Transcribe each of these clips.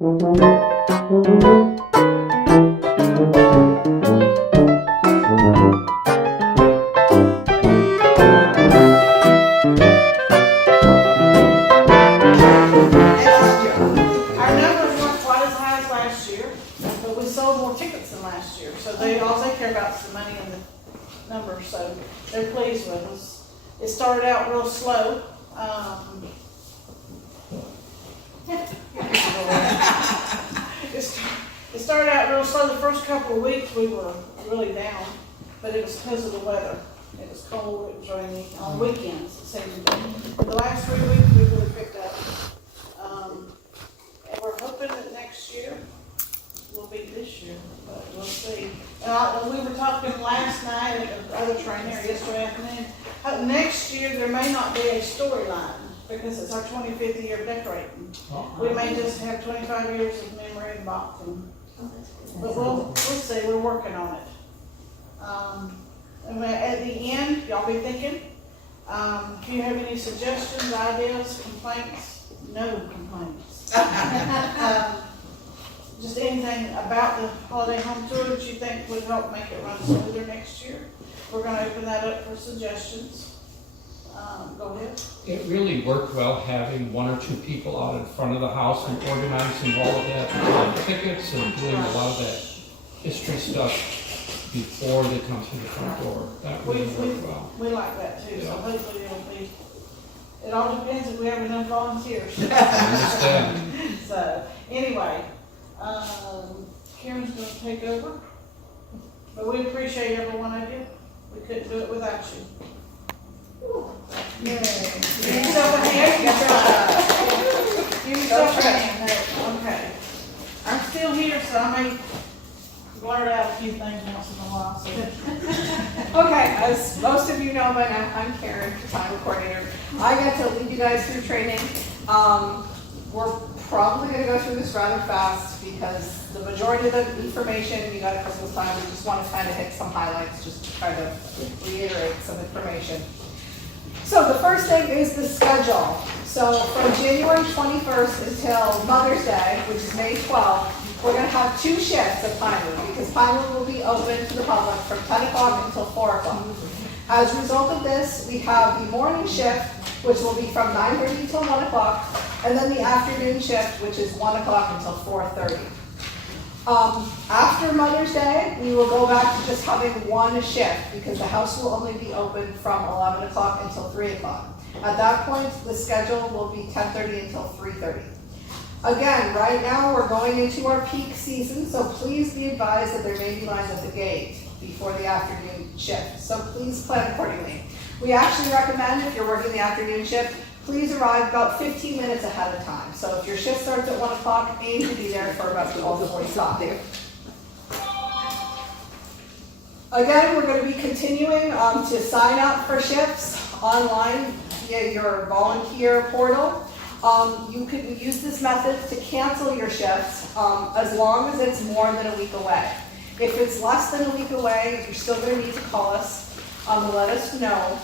So they're pleased with us. It started out real slow. It started out real slow. The first couple of weeks we were really down, but it was because of the weather. It was cold, it was rainy. On weekends, it seemed to be. The last 3 weeks we really picked up. And we're hoping that next year will be this year, but we'll see. We were talking last night at the other trainer yesterday afternoon. Next year there may not be a storyline because it's our 25th year of decorating. We may just have 25 years of memory and boxing. But we'll see. We're working on it. And at the end, y'all be thinking. If you have any suggestions, ideas, complaints, no complaints. Just anything about the holiday home tour that you think would help make it run smoother next year. We're going to open that up for suggestions. Go ahead. It really worked well having one or two people out in front of the house and organizing all of that, tickets and doing a lot of that history stuff before they come through the front door. That really worked well. We like that too, so hopefully it'll be. It all depends if we have enough volunteers. I understand. So anyway. Karen's going to take over, but we appreciate every one of you. We couldn't do it without you. Yay. Give yourself a hand. Give yourself a hand. Okay. I'm still here, so I may blurt out a few things once in a while. So. Okay, as most of you know by now, I'm Karen, time coordinator. I get to lead you guys through training. We're probably going to go through this rather fast because the majority of the information you got at Christmas time, we just want to kind of hit some highlights just to kind of reiterate some information. So the first thing is the schedule. So from January 21st until Mother's Day, which is May 12th, we're going to have 2 shifts at Pinewood because Pinewood will be open to the public from 10 o'clock until 4 o'clock. As a result of this, we have the morning shift, which will be from 9:30 until 1 o'clock, and then the afternoon shift, which is 1 o'clock until 4:30. After Mother's Day, we will go back to just having 1 shift because the house will only be open from 11 o'clock until 3 o'clock. At that point, the schedule will be 10:30 until 3:30. Again, right now we're going into our peak season, so please be advised that there may be lines at the gate before the afternoon shift. So please plan accordingly. We actually recommend if you're working the afternoon shift, please arrive about 15 minutes ahead of time. So if your shift starts at 1 o'clock, aim to be there for about 12:45. Again, we're going to be continuing to sign up for shifts online via your volunteer portal. You can use this method to cancel your shifts as long as it's more than a week away. If it's less than a week away, you're still going to need to call us to let us know.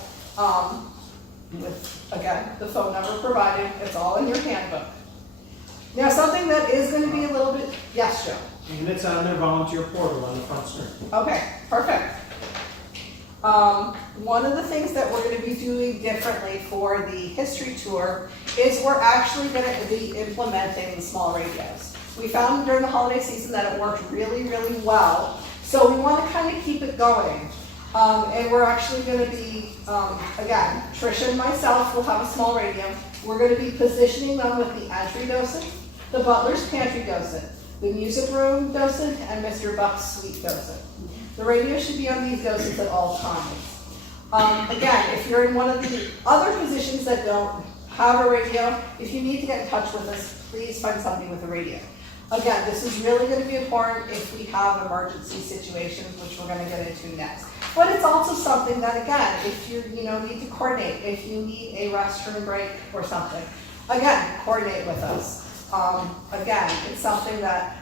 With, again, the phone number provided, it's all in your handbook. Now, something that is going to be a little bit, yes, Joe? And it's on their volunteer portal on the front screen. Okay, perfect. One of the things that we're going to be doing differently for the history tour is we're actually going to be implementing small radios. We found during the holiday season that it worked really, really well, so we want to kind of keep it going. And we're actually going to be, again, Trisha and myself will have a small radio. We're going to be positioning them with the entry docent, the butler's pantry docent, the music room docent, and Mr. Buck's suite docent. The radio should be on these docents at all times. Again, if you're in one of the other positions that don't have a radio, if you need to get in touch with us, please find somebody with a radio. Again, this is really going to be important if we have emergency situations, which we're going to get into next. But it's also something that, again, if you need to coordinate, if you need a restroom break or something, again, coordinate with us. Again, it's something that,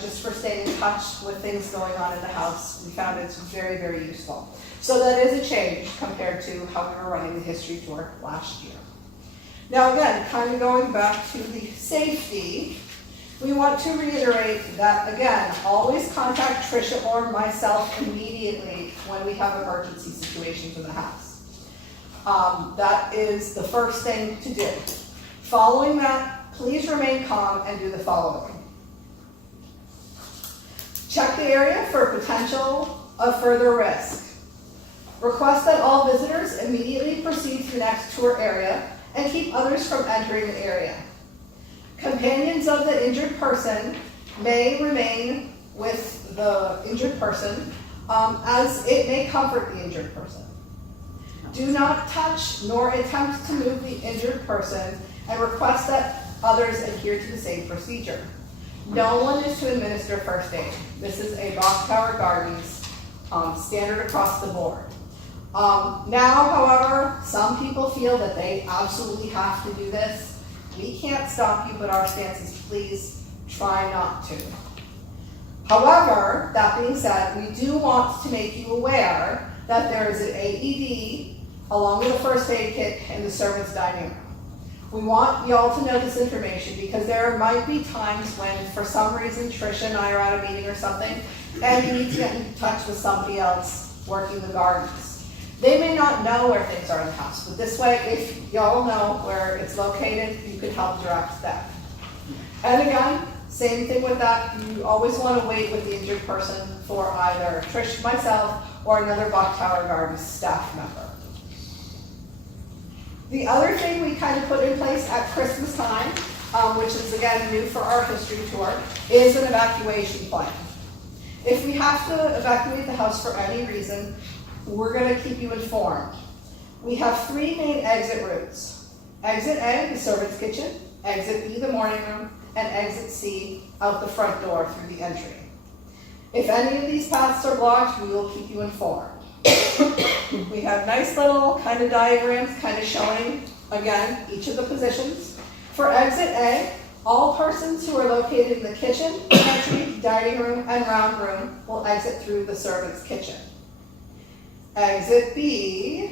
just for staying in touch with things going on in the house, we found it's very, very useful. So that is a change compared to how we were running the history tour last year. Now again, kind of going back to the safety, We want to reiterate that, again, always contact Tricia or myself immediately when we have emergency situations in the house. That is the first thing to do. Following that, please remain calm and do the following. Check the area for potential of further risk. Request that all visitors immediately proceed to the next tour area and keep others from entering the area. Companions of the injured person may remain with the injured person as it may comfort the injured person. Do not touch nor attempt to move the injured person and request that others adhere to the same procedure. No one is to administer first aid. This is a Rock Tower Gardens standard across the board. Now, however, some people feel that they absolutely have to do this. We can't stop you, but our stance is please try not to. However, that being said, we do want to make you aware that there is an AED along with a first aid kit in the servants' dining room. We want y'all to know this information because there might be times when, for some reason, Tricia and I are at a meeting or something, and you need to get in touch with somebody else working the gardens. They may not know where things are in the house, but this way, if y'all know where it's located, you can help direct them. And again, same thing with that. You always want to wait with the injured person for either Trish, myself, or another Buck Tower Gardens staff member. The other thing we kind of put in place at Christmas time, which is again new for our history tour, is an evacuation plan. If we have to evacuate the house for any reason, we're going to keep you informed. We have 3 main exit routes. Exit A, the servants' kitchen, exit B, the morning room, and exit C, out the front door through the entry. If any of these paths are blocked, we will keep you informed. We have nice little kind of diagrams kind of showing, again, each of the positions. For exit A, all persons who are located in the kitchen, pantry, dining room, and round room will exit through the servants' kitchen. Exit B,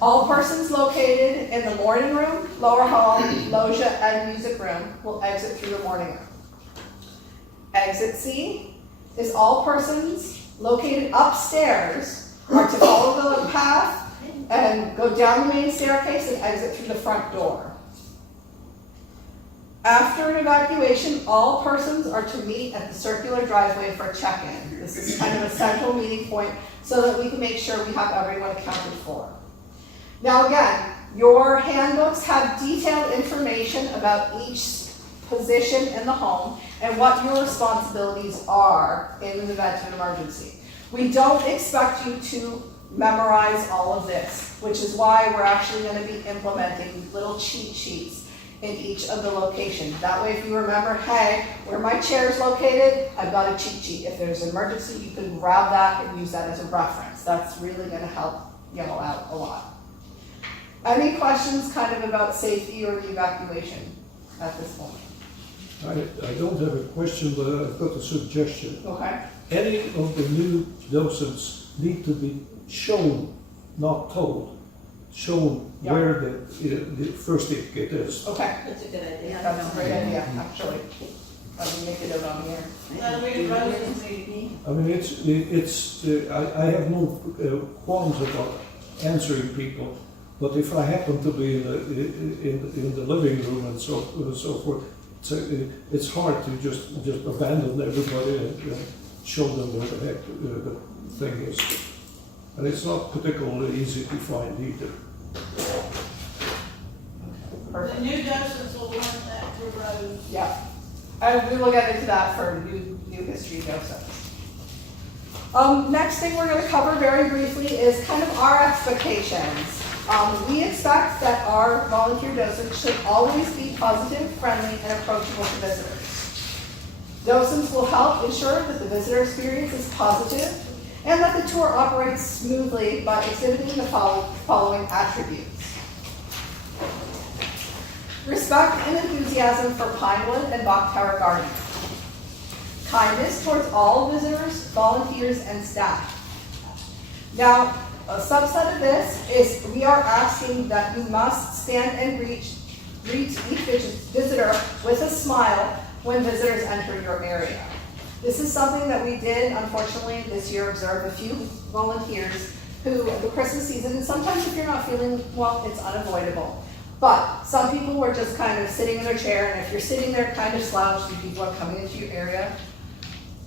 all persons located in the morning room, lower hall, loggia, and music room will exit through the morning room. Exit C is all persons located upstairs are to follow the path and go down the main staircase and exit through the front door. After an evacuation, all persons are to meet at the circular driveway for check-in. This is kind of a central meeting point so that we can make sure we have everyone accounted for. Now again, your handbooks have detailed information about each position in the home and what your responsibilities are in the event of an emergency. We don't expect you to memorize all of this, which is why we're actually going to be implementing little cheat sheets in each of the locations. That way if you remember, hey, where my chair is located, I've got a cheat sheet. If there's an emergency, you can grab that and use that as a reference. That's really going to help you out a lot. Any questions kind of about safety or the evacuation at this point? I don't have a question, but I've got a suggestion. Okay. Any of the new docents need to be shown, not told, shown Yeah. where the first aid kit is. Okay. That's a good idea. That's a great idea, actually. Let me make a note on here. That'll be a Rose's meeting. I mean, I have no qualms about answering people, but if I happen to be in the living room and so forth, it's hard to just abandon everybody and show them where the heck the thing is. And it's not particularly easy to find either. The new docents will learn that through Rose. Yeah. And we will get into that for new history docents. Next thing we're going to cover very briefly is kind of our expectations. We expect that our volunteer docents should always be positive, friendly, and approachable to visitors. Docents will help ensure that the visitor experience is positive and that the tour operates smoothly by exhibiting the following attributes. Respect and enthusiasm for Pinewood and Bok Tower Gardens. Kindness towards all visitors, volunteers, and staff. Now, a subset of this is we are asking that you must stand and greet greet each visitor with a smile when visitors enter your area. This is something that we did, unfortunately, this year, observed a few volunteers who, the Christmas season, and sometimes if you're not feeling well, it's unavoidable. But some people were just kind of sitting in their chair, and if you're sitting there kind of slouched and people are coming into your area,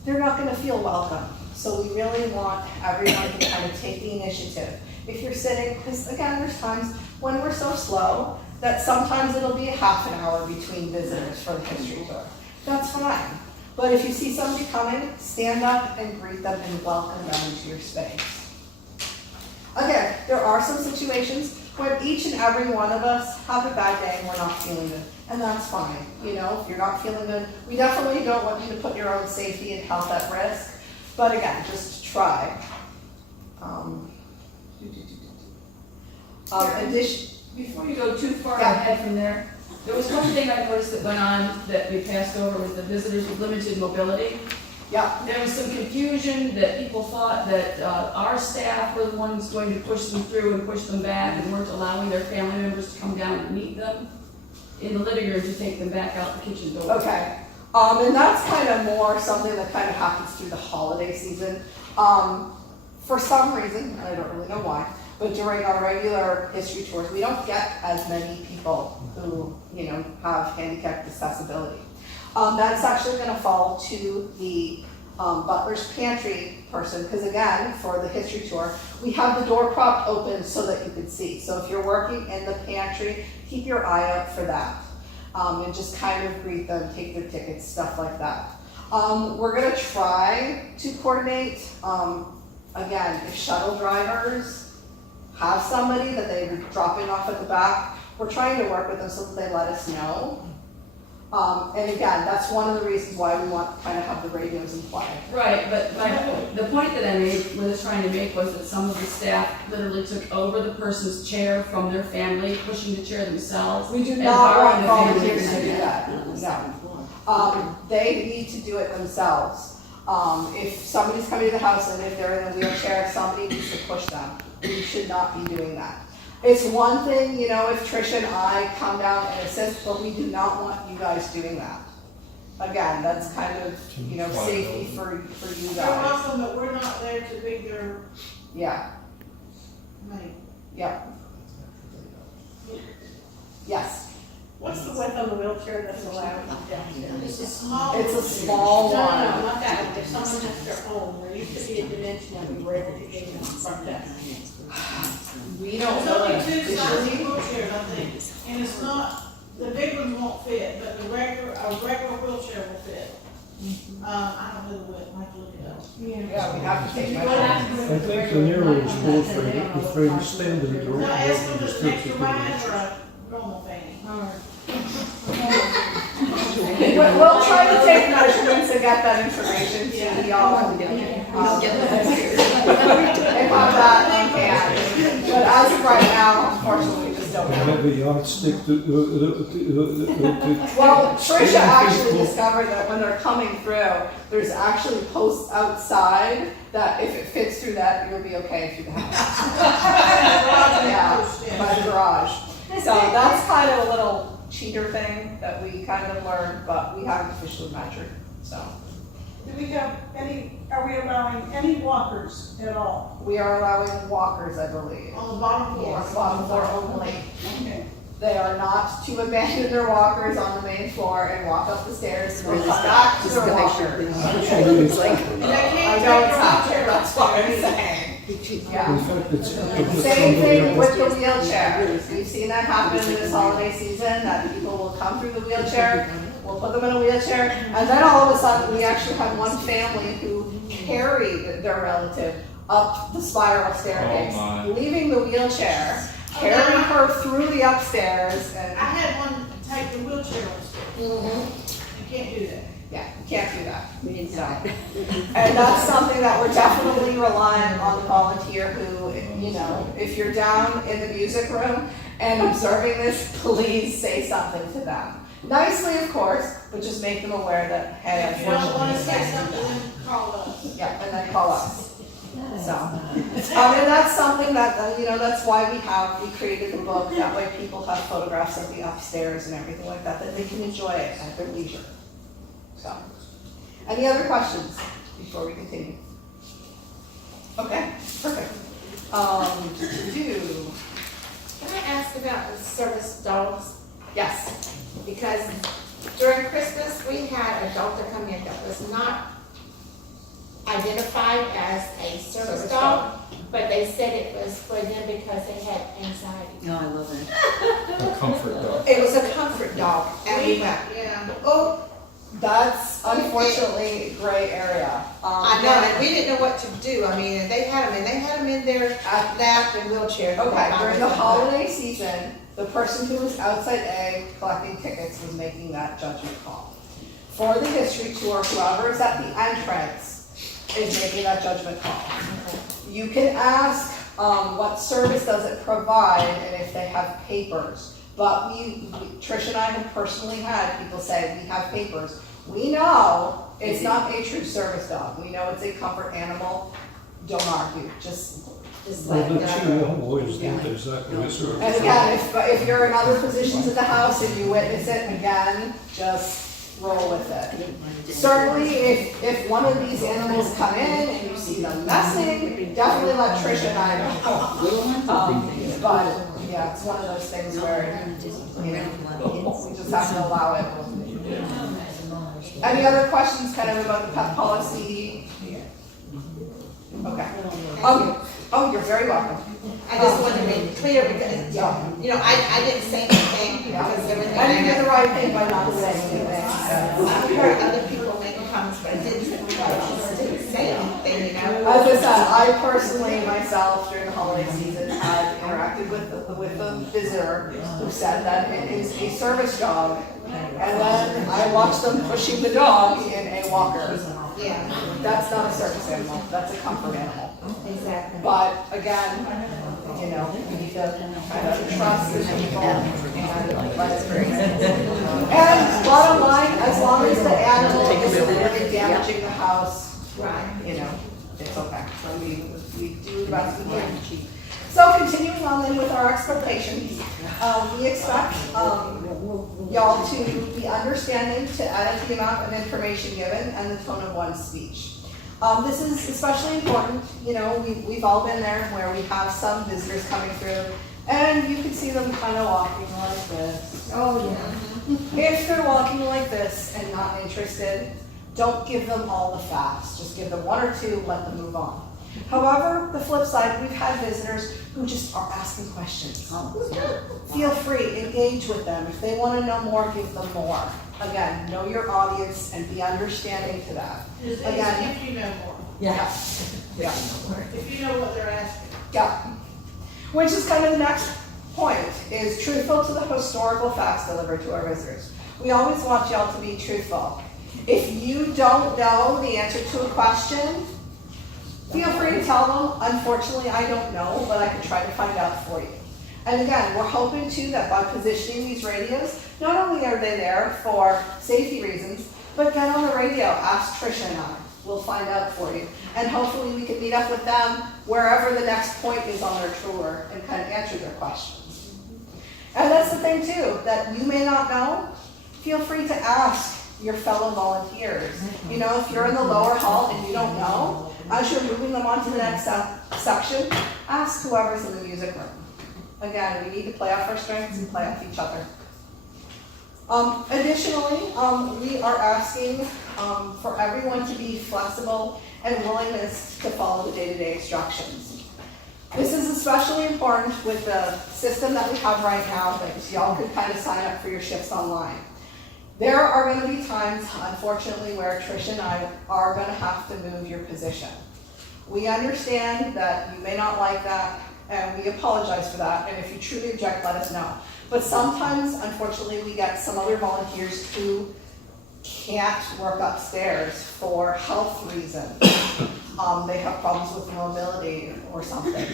they're not gonna feel welcome. So we really want everyone to kind of take the initiative. If you're sitting, because again, there's times when we're so slow that sometimes it'll be a half an hour between visitors for the history tour. That's fine. But if you see somebody coming, stand up and greet them and welcome them into your space. Again, there are some situations when each and every one of us have a bad day and we're not feeling good. And that's fine. You know, if you're not feeling good, we definitely don't want you to put your own safety and health at risk. But again, just try. Before you go too far Yeah. ahead from there, there was one thing I noticed that went on that we passed over with the visitors with limited mobility. Yeah, There was some confusion that people thought that our staff were the ones going to push them through and push them back and weren't allowing their family members to come down and meet them in the living room to take them back out the kitchen door. okay. And that's kind of more something that kind of happens through the holiday season. For some reason, and I don't really know why, but during our regular history tours, we don't get as many people who, you know, have handicapped accessibility. That's actually gonna fall to the butler's pantry person, because again, for the history tour, we have the door propped open so that you can see. So if you're working in the pantry, keep your eye out for that. And just kind of greet them, take their tickets, stuff like that. We're gonna try to coordinate, again, if shuttle drivers have somebody that they're dropping off at the back, we're trying to work with them so that they let us know. And again, that's one of the reasons why we want to kind of have the radios in play. Right, but the point that I was trying to make was that some of the staff literally took over the person's chair from their family, pushing the chair themselves. We do and not borrowing want the family's volunteers to do chair. that, no. They need to do it themselves. If somebody's coming to the house and if they're in a wheelchair, somebody needs to push them. We should not be doing that. It's one thing, you know, if Tricia and I come down and assist, but we do not want you guys doing that. Again, that's kind of, you know, safety for you They're guys. welcome, but we're not there to be their Yeah, mate. yeah. Yes, What's the width of the wheelchair that's allowed? It's a small. it's a small No, one. not that one, if someone has their own, there used to be a dimension that we were able to get in front desk. We don't There's know only that two sizes visually. wheelchairs, I think, and it's not, the big ones won't fit, but a regular wheelchair will fit. I don't know the width, I have to look it up. Yeah, we have to take You measurements. I think the nearest board frame standing door. No, ask them if it's an extra wide or a normal fan. We'll try to take measurements and get that information to y'all. If I'm that on hand. But as of right now, unfortunately, we just don't I know. have a yardstick to Well, Tricia actually discovered that when they're coming through, there's actually posts outside that if it fits through that, you'll be okay through the house. Yeah, by the garage. So that's kind of a little cheater thing that we kind of learned, but we haven't officially measured, so. Do we have are we allowing any walkers at all? We are allowing walkers, I believe. On the bottom floor. Yes, bottom floor only. Okay. They are not to abandon their walkers on the main floor and walk up the stairs and then come back to their walkers. actually, And they I can't know take it's their out there, wheelchair that's what I'm upstairs. saying. Yeah. in fact, it's. Same thing with the wheelchair. We've seen that happen this holiday season, that people will come through the wheelchair, we'll put them in a wheelchair, and then all of a sudden, we actually had one family who carried their relative up the spiral staircase, Oh, my. leaving the wheelchair, carrying her through the upstairs, I and, had one take the wheelchair upstairs. You can't do that. yeah, you can't do that. So, and that's something that we're definitely relying on the volunteer who, you know, if you're down in the music room and observing this, please say something to them. Nicely, of course, but just make them aware that, hey, If you don't unfortunately, wanna you say can't do something, that. then call us. Yeah, and then call us. And that's something that, that's why we created the book, that way people have photographs of the upstairs and everything like that, that they can enjoy it at their leisure. So, any other questions before we continue? Okay, perfect. Can I ask about the service dogs? Yes, Because during Christmas, we had a dog that come in that was not identified as a service dog, but they said it was for them because they had anxiety. No, I love it. A comfort dog. It was a comfort dog, and we went, Yeah. oh, that's unfortunately a gray area. I know, and we didn't know what to do. I mean, they had them in their lap and wheelchair. Okay, during the holiday season, the person who was outside A collecting tickets was making that judgment call. For the history tour, whoever is at the entrance is making that judgment call. You can ask what service does it provide and if they have papers. But Trish and I have personally had people say, we have papers. We know it's not a true service dog. We know it's a comfort animal. Don't argue, just Well, let the it two go. always did exactly so. And again, if you're in other positions in the house and you witness it, again, just roll with it. Certainly, if one of these animals come in and you see them messing, definitely let Trish and I know. But yeah, it's one of those things where, we just have to allow it. Any other questions kind of about the pet policy? Okay. Oh, you're very welcome. I just wanted to make it clear because, I didn't say anything because everything. And you did the right thing by not saying anything. I heard other people making comments, but I didn't say anything, As I said, I personally, myself, during the holiday season, had interacted with the visitor who said that it is a service dog. And then I watched them pushing the dog in a walker. Yeah, That's not a service animal, that's a comfort animal. exactly. But again, we need to kind of trust the people and let it breathe. And bottom line, as long as the animal isn't really damaging the house, Right. it's okay. So we do the best we can. So continuing on then with our expectations, we expect y'all to be understanding, to edit the amount of information given and the tone of one's speech. This is especially important, we've all been there where we have some visitors coming through and you can see them kind of walking like this. Oh, yeah. If they're walking like this and not interested, don't give them all the facts. Just give them one or two, let them move on. However, the flip side, we've had visitors who just are asking questions. Feel free, engage with them. If they want to know more, give them more. Again, know your audience and be understanding to that. Again, If you know more, yeah. if you know what they're asking. Yeah. Which is kind of the next point, is truthful to the historical facts delivered to our visitors. We always want y'all to be truthful. If you don't know the answer to a question, feel free to tell them, unfortunately I don't know, but I can try to find out for you. And again, we're hoping too that by positioning these radios, not only are they there for safety reasons, but get on the radio, ask Trisha and I. We'll find out for you. And hopefully we can meet up with them wherever the next point is on their tour and kind of answer their questions. And that's the thing too, that you may not know, feel free to ask your fellow volunteers. If you're in the lower hall and you don't know, as you're moving them on to the next section, ask whoever's in the music room. Again, we need to play off our strengths and play off each other. Additionally, we are asking for everyone to be flexible and willingness to follow the day-to-day instructions. This is especially important with the system that we have right now, that y'all could kind of sign up for your shifts online. There are going to be times, unfortunately, where Trish and I are going to have to move your position. We understand that you may not like that, and we apologize for that, and if you truly object, let us know. But sometimes, unfortunately, we get some other volunteers who can't work upstairs for health reasons. They have problems with mobility or something.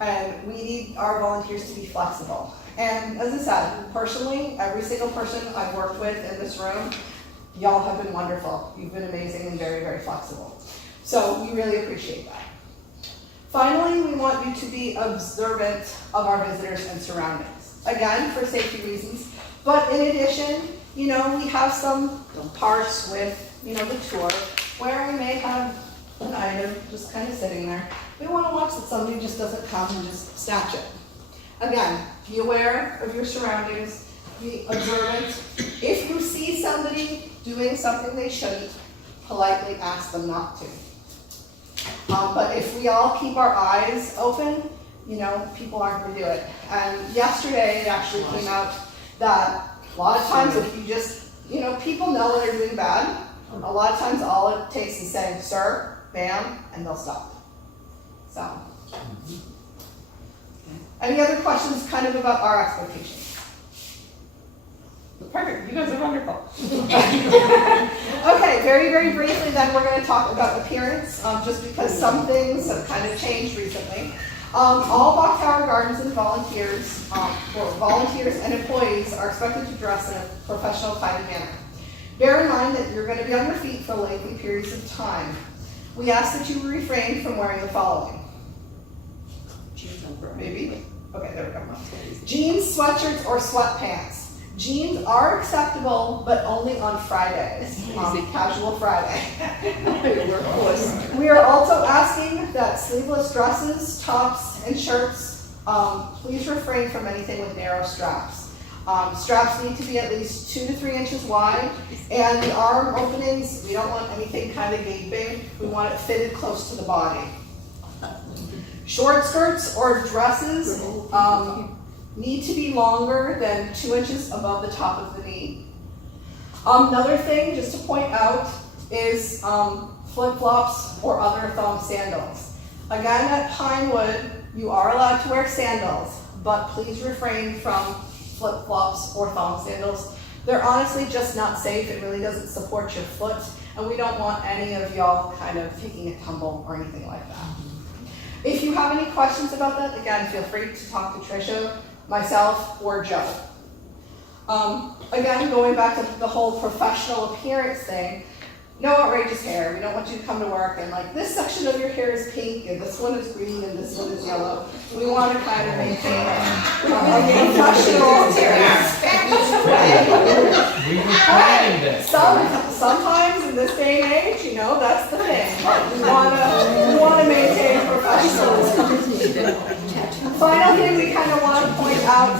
And we need our volunteers to be flexible. And as I said, personally, every single person I've worked with in this room, y'all have been wonderful. You've been amazing and very, very flexible. So we really appreciate that. Finally, we want you to be observant of our visitors and surroundings. Again, for safety reasons, but in addition, we have some parts with, the tour where we may have an item just kind of sitting there. We want to watch that somebody just doesn't come and just snatch it. Again, be aware of your surroundings, be observant. If you see somebody doing something they shouldn't, politely ask them not to. But if we all keep our eyes open, people aren't going to do it. And yesterday it actually came out that a lot of times if you just, people know when they're doing bad. A lot of times all it takes is saying, sir, ma'am, and they'll stop. So, any other questions kind of about our expectations? Perfect, you guys are wonderful. Okay, very, very briefly then we're going to talk about appearance, just because some things have kind of changed recently. All Bok Tower Gardens and volunteers, or volunteers and employees are expected to dress in a professional kind of manner. Bear in mind that you're going to be on your feet for lengthy periods of time. We ask that you refrain from wearing the following. Maybe? Okay, there we go. Jeans, sweatshirts, or sweatpants. Jeans are acceptable, but only on Fridays, casual Friday. We are also asking that sleeveless dresses, tops, and shirts, please refrain from anything with narrow straps. Straps need to be at least 2 to 3 inches wide, and the arm openings, we don't want anything kind of gaping. We want it fitted close to the body. Short skirts or dresses need to be longer than 2 inches above the top of the knee. Another thing just to point out is flip-flops or other thumb sandals. Again, at Pinewood, you are allowed to wear sandals, but please refrain from flip-flops or thumb sandals. They're honestly just not safe. It really doesn't support your foot, and we don't want any of y'all kind of taking a tumble or anything like that. If you have any questions about that, again, feel free to talk to Tricia, myself, or Joe. Again, going back to the whole professional appearance thing, no outrageous hair. We don't want you to come to work and like, this section of your hair is pink, and this one is green, and this one is yellow. We want to kind of maintain a professional appearance. We were planning that. Sometimes in this day and age, that's the thing. We want to maintain professionalism. Final thing we kind of want to point out,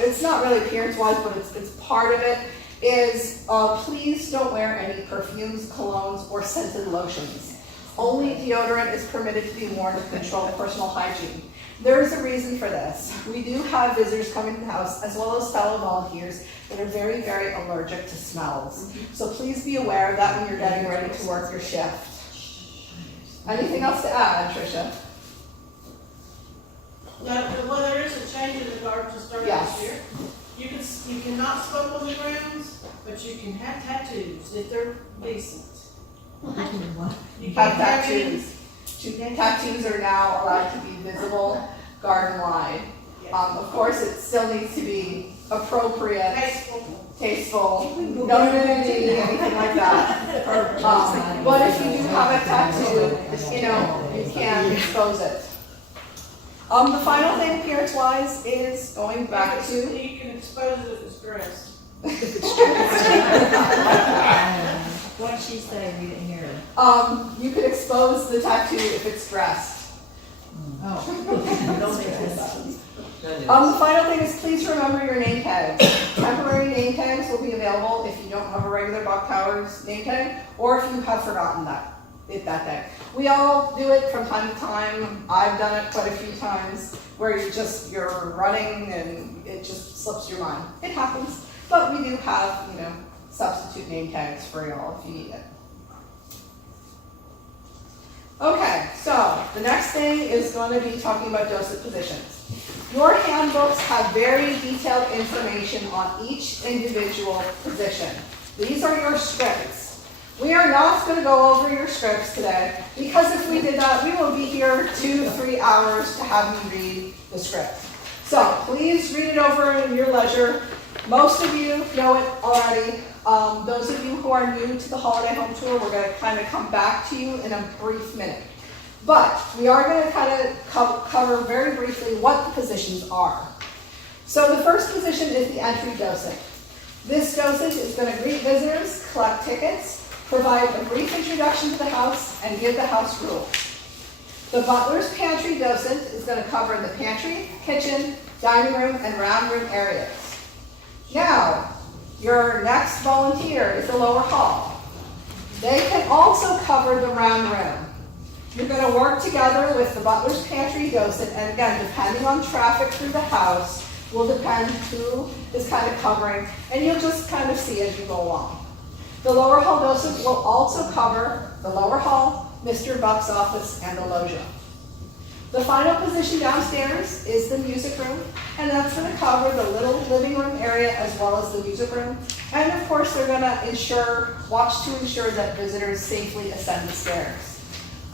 it's not really appearance-wise, but it's part of it, is please don't wear any perfumes, colognes, or scented lotions. Only deodorant is permitted to be worn to control personal hygiene. There is a reason for this. We do have visitors coming to the house, as well as fellow volunteers, that are very, very allergic to smells. So please be aware of that when you're getting ready to work your shift. Anything else to add, Tricia? Well, there is a change in the garden to start this year. You cannot smoke on the grounds, but you can have tattoos if they're decent. You Have can't tattoos. Tattoos are now allowed to be visible garden-wide. Of course, it still needs to be appropriate, tasteful, no nudity, anything like that. But if you do have a tattoo, you can expose it. The final thing appearance-wise is going back to... You can expose it if it's dressed. What did she say? We didn't hear her. You could expose the tattoo if it's dressed. Oh. The final thing is please remember your name tags. Temporary name tags will be available if you don't have a regular Bok Towers name tag, or if you have forgotten that day. We all do it from time to time. I've done it quite a few times where you're running and it just slips your mind. It happens, but we do have, substitute name tags for y'all if you need it. Okay, so the next thing is going to be talking about docent positions. Your handbooks have very detailed information on each individual position. These are your scripts. We are not going to go over your scripts today, because if we did that, we will be here 2 to 3 hours to have you read the script. So please read it over in your leisure. Most of you know it already. Those of you who are new to the Holiday Home Tour, we're going to kind of come back to you in a brief minute. But we are going to kind of cover very briefly what the positions are. So the first position is the entry docent. This docent is going to greet visitors, collect tickets, provide a brief introduction to the house, and give the house rules. The butler's pantry docent is going to cover the pantry, kitchen, dining room, and round room areas. Now, your next volunteer is the lower hall. They can also cover the round room. You're going to work together with the butler's pantry docent, and again, depending on traffic through the house, will depend who is kind of covering, and you'll just kind of see as you go along. The lower hall docent will also cover the lower hall, Mr. Buck's office, and the loggia. The final position downstairs is the music room, and that's going to cover the little living room area as well as the music room. And of course, they're going to watch to ensure that visitors safely ascend the stairs.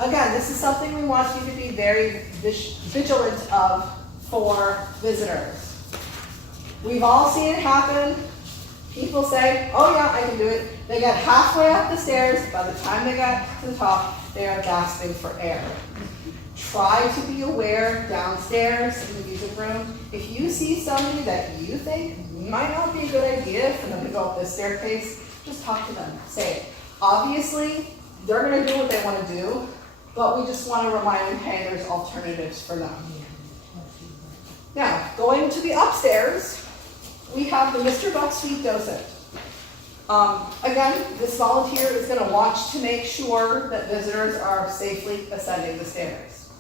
Again, this is something we want you to be very vigilant of for visitors. We've all seen it happen. People say, oh yeah, I can do it. They get halfway up the stairs. By the time they got to the top, they are gasping for air. Try to be aware downstairs in the music room. If you see somebody that you think might not be a good idea for them to go up this staircase, just talk to them. Say it. Obviously, they're going to do what they want to do, but we just want to remind them, hey, there's alternatives for them. Now, going to the upstairs, we have the Mr. Buck Suite docent. Again, this volunteer is going to watch to make sure that visitors are safely ascending the stairs.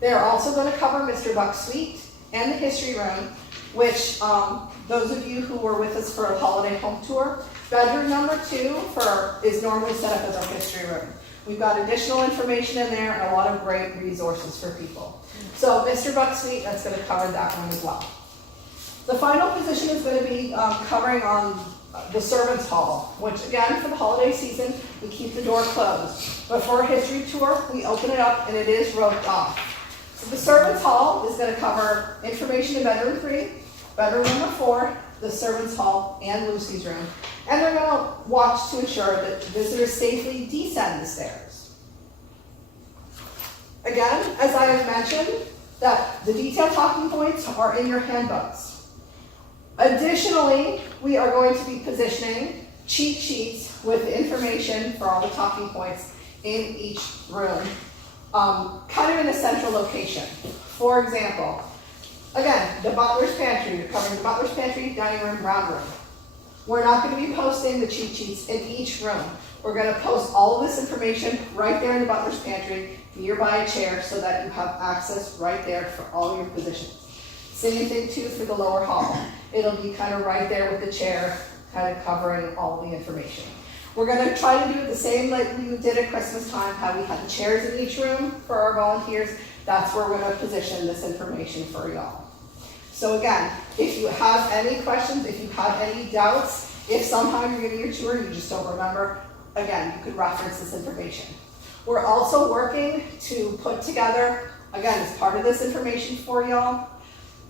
They are also going to cover Mr. Buck's suite and the history room, which those of you who were with us for a holiday home tour, bedroom number 2 is normally set up as our history room. We've got additional information in there and a lot of great resources for people. So Mr. Buck's suite, that's going to cover that one as well. The final position is going to be covering on the servants' hall, which again, for the holiday season, we keep the door closed. But for a history tour, we open it up and it is roped off. So the servants' hall is going to cover information in bedroom 3, bedroom number 4, the servants' hall, and Lucy's room. And they're going to watch to ensure that visitors safely descend the stairs. Again, as I have mentioned, that the detailed talking points are in your handbooks. Additionally, we are going to be positioning cheat sheets with information for all the talking points in each room, kind of in a central location. For example, again, the butler's pantry, you're covering the butler's pantry, dining room, round room. We're not going to be posting the cheat sheets in each room. We're going to post all of this information right there in the butler's pantry, nearby a chair, so that you have access right there for all your positions. Same thing too for the lower hall. It'll be kind of right there with the chair, kind of covering all the information. We're going to try to do it the same like we did at Christmas time, how we had the chairs in each room for our volunteers. That's where we're going to position this information for y'all. So again, if you have any questions, if you have any doubts, if somehow you're getting your tour and you just don't remember, again, you could reference this information. We're also working to put together, again, as part of this information for y'all,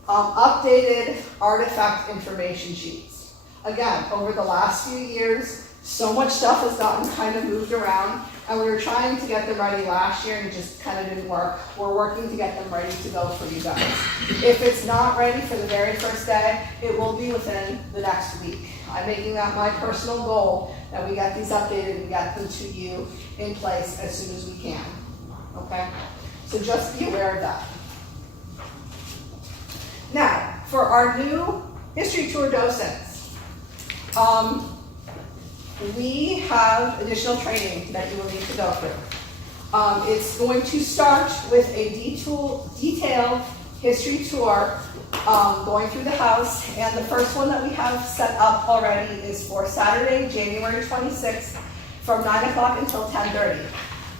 updated artifact information sheets. Again, over the last few years, so much stuff has gotten kind of moved around, and we were trying to get them ready last year and it just kind of didn't work. We're working to get them ready to go for you guys. If it's not ready for the very first day, it will be within the next week. I'm making that my personal goal, that we get these updated and get them to you in place as soon as we can. Okay? So just be aware of that. Now, for our new history tour docents, we have additional training that you will need to go through. It's going to start with a detailed history tour going through the house, and the first one that we have set up already is for Saturday, January 26th from 9 o'clock until 10:30.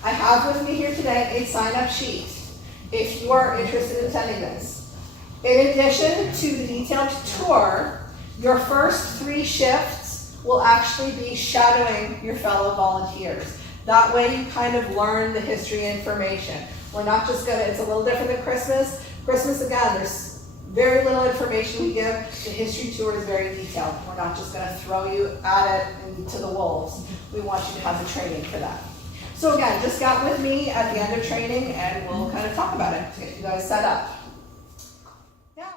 I have with me here today a sign-up sheet if you are interested in attending this. In addition to the detailed tour, your first 3 shifts will actually be shadowing your fellow volunteers. That way you kind of learn the history information. We're not just gonna, it's a little different than Christmas. Christmas, again, there's very little information we give. The history tour is very detailed. We're not just gonna throw you at it and to the wolves. We want you to have the training for that. So again, just got with me at the end of training and we'll kind of talk about it, get you guys set up. Yeah.